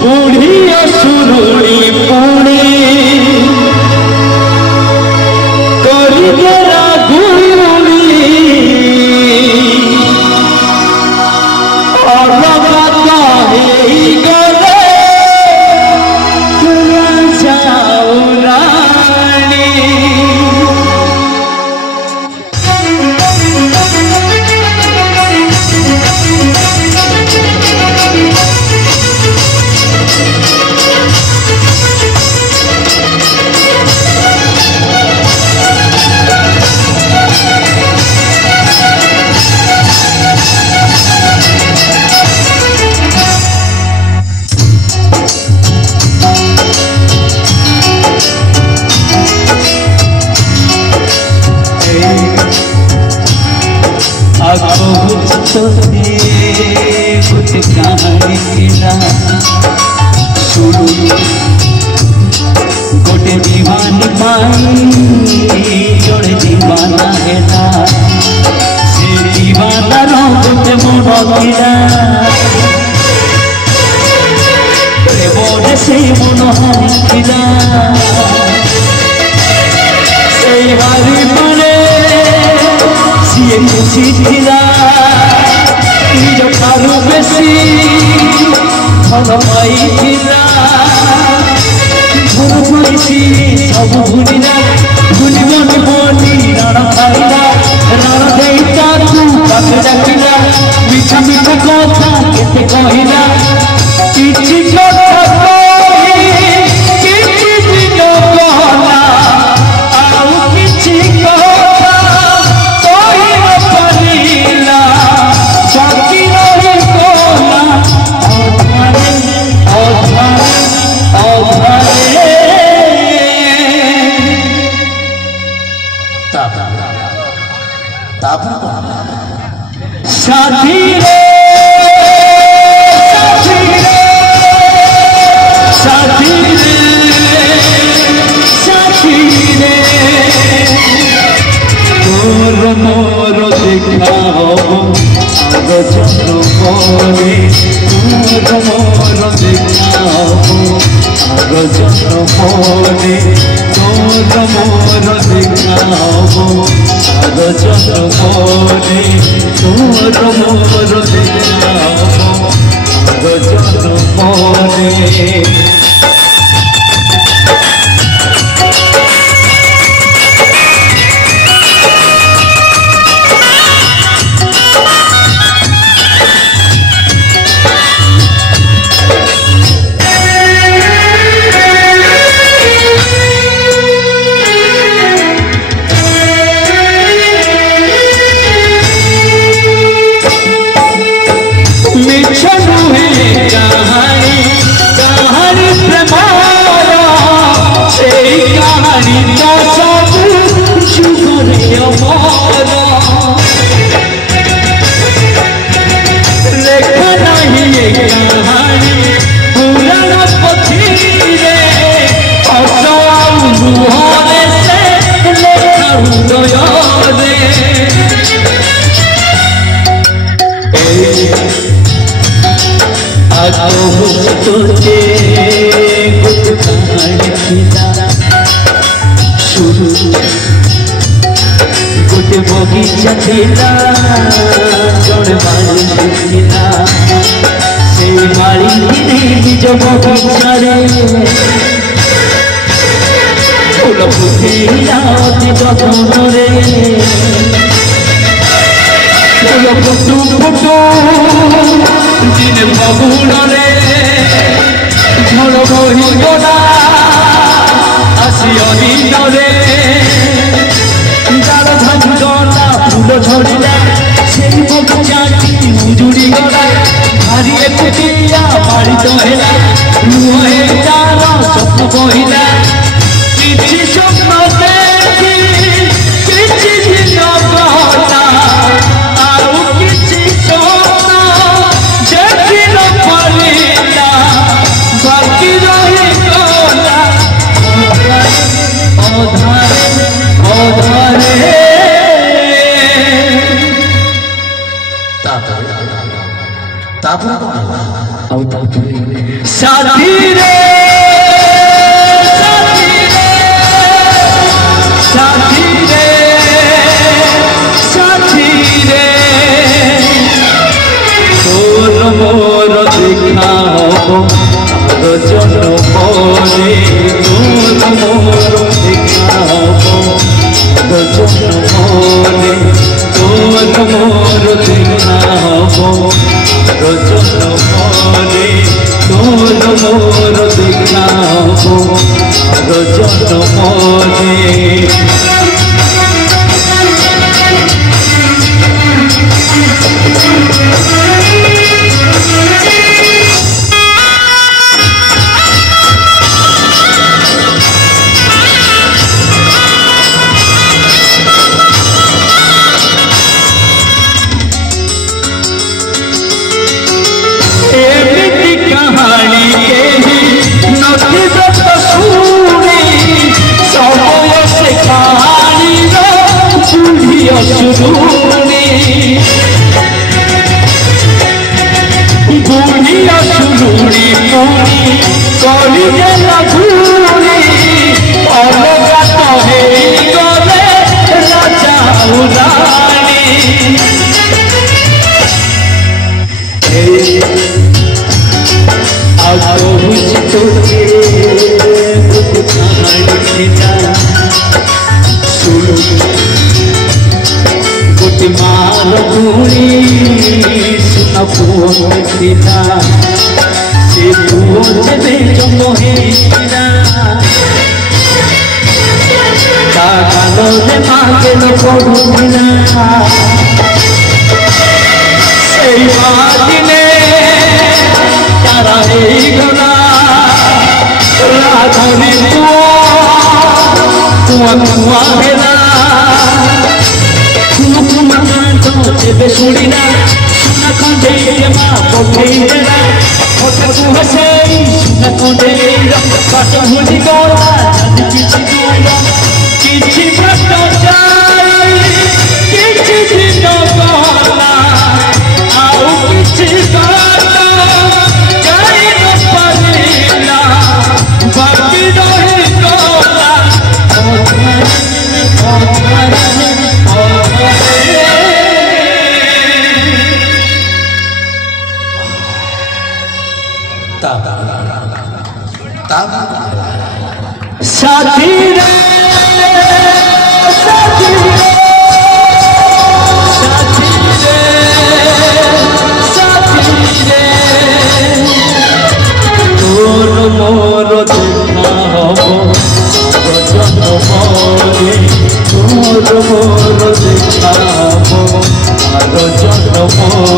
बुढ़िया सुरुड़ी पुणे करी देला गुरुड़ी और बाबा ही गले जाओ रानी गोटे कहानी गोटे दीवानी जोड़े दीवाना है से दीवाना गोटे मन प्रेम से मन हारिला से हारी पड़े सी खुशी थिला निज ठारू बेसी भल पाइला घर पड़सी सब भूलिला भूलबनी बोली रण खाइला रण देता तू पाखे डाकिला मीठा मीठा कथा केते कहिला किछि कथा कहि किछि दिन कहला आउ किछि कथा कहि न परिला बाकी रही कोला साथी रे साथी रे साथी रे मोर मोर देखा हो जन मोरे मोर मोर देखा हो जन मोरे मोर मोर देखा हो जन मोरे मोर मोर देखा हो जन मोरे गोटे बगीचा थिला जड़े माली थिला से माली निज बगीचा फूल फुटिला अति जतन रे फूल फुटू फुटू दिन फगुण रे झड़ बही गला आसी अहिन रे फूल झड़िला से बगीचाटी उजुड़ी गला भारी एकुटिया बाड़ी दहेला मुहे तार स्वप्न बहिला किछि स्वप्न देखी किछि दिन कहला आउ किछि स्वप्न देखी न परिला बाकी रही गला अधारे ताप সাথী রে সাথী রে সাথী রে তোর মোর দেখা হব আর জনমনে তোর মোর দেখা হব আর জনমনে তোর মোর দেখা হব আর জনমনে তোর মোর দেখা হব আর জনমনে বুড়িয়া শুরুড়ি পুরি কলিয়ে লাগুড়ি অলগা তো হেই গলে রাজা উদানি আজ বুঝি তোকে গোটি মাল গুড়ি সুনা পুয়া সে পুয় যেবে জন্ম হয়েছিলা তা কালরে মাকে পড়ুছিলা সেই মা দিনে তারা এই গলা রাধানে কুয়া কুয়া হেলা যেবে শুনি না সোনা খন্ডে মা পক্ষেই দেনা কথা কুহ সেই সোনা খন্ডে বাট হুলি গলা জানি কিছু দূর কিছু বাট যাই কিছু দিন গলা ଆଉ କିଛି ବାଟ ଯାଇ ନ ପାରିଲା ବାକି ରହିଗଲା সাথী রে সাথী রে সাথী রে সাথী রে তোর মোর দেখা হব জনমনে তোর মোর দেখা হব আর জনমনে